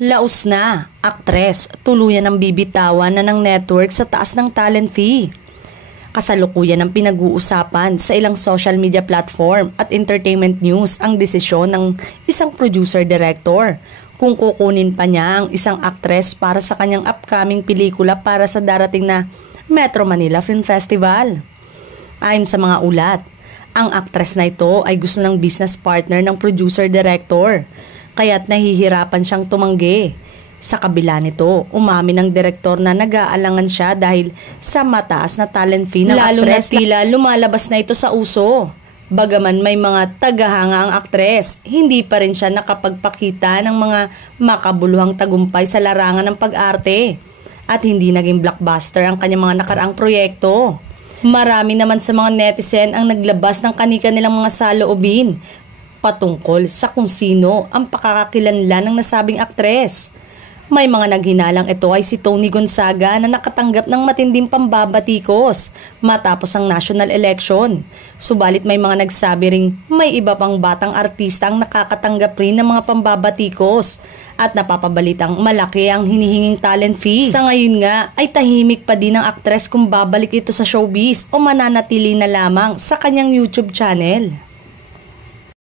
Laos na, aktres, tuluyan ng bibitawan na ng network sa taas ng talent fee. Kasalukuyan ang pinag-uusapan sa ilang social media platform at entertainment news ang desisyon ng isang producer-director kung kukunin pa niya ang isang aktres para sa kanyang upcoming pelikula para sa darating na Metro Manila Film Festival. Ayon sa mga ulat, ang aktres na ito ay gusto ng business partner ng producer-director, kaya't nahihirapan siyang tumanggi. Sa kabila nito, umamin ng direktor na nag-aalangan siya dahil sa mataas na talent fee ng Lalo aktres. na tila lumalabas na ito sa uso. Bagaman may mga tagahanga ang aktres, hindi pa rin siya nakapagpakita ng mga makabuluhang tagumpay sa larangan ng pag-arte. At hindi naging blockbuster ang kanyang mga nakaraang proyekto. Marami naman sa mga netizen ang naglabas ng kani-kanilang mga saloobin patungkol sa kung sino ang pakakakilanlan ng nasabing aktres. May mga naghinalang ito ay si Tony Gonzaga na nakatanggap ng matinding pambabatikos matapos ang national election. Subalit may mga nagsabi ring may iba pang batang artista ang nakakatanggap rin ng mga pambabatikos at napapabalitang malaki ang hinihinging talent fee. Sa ngayon nga ay tahimik pa din ang aktres kung babalik ito sa showbiz o mananatili na lamang sa kanyang YouTube channel.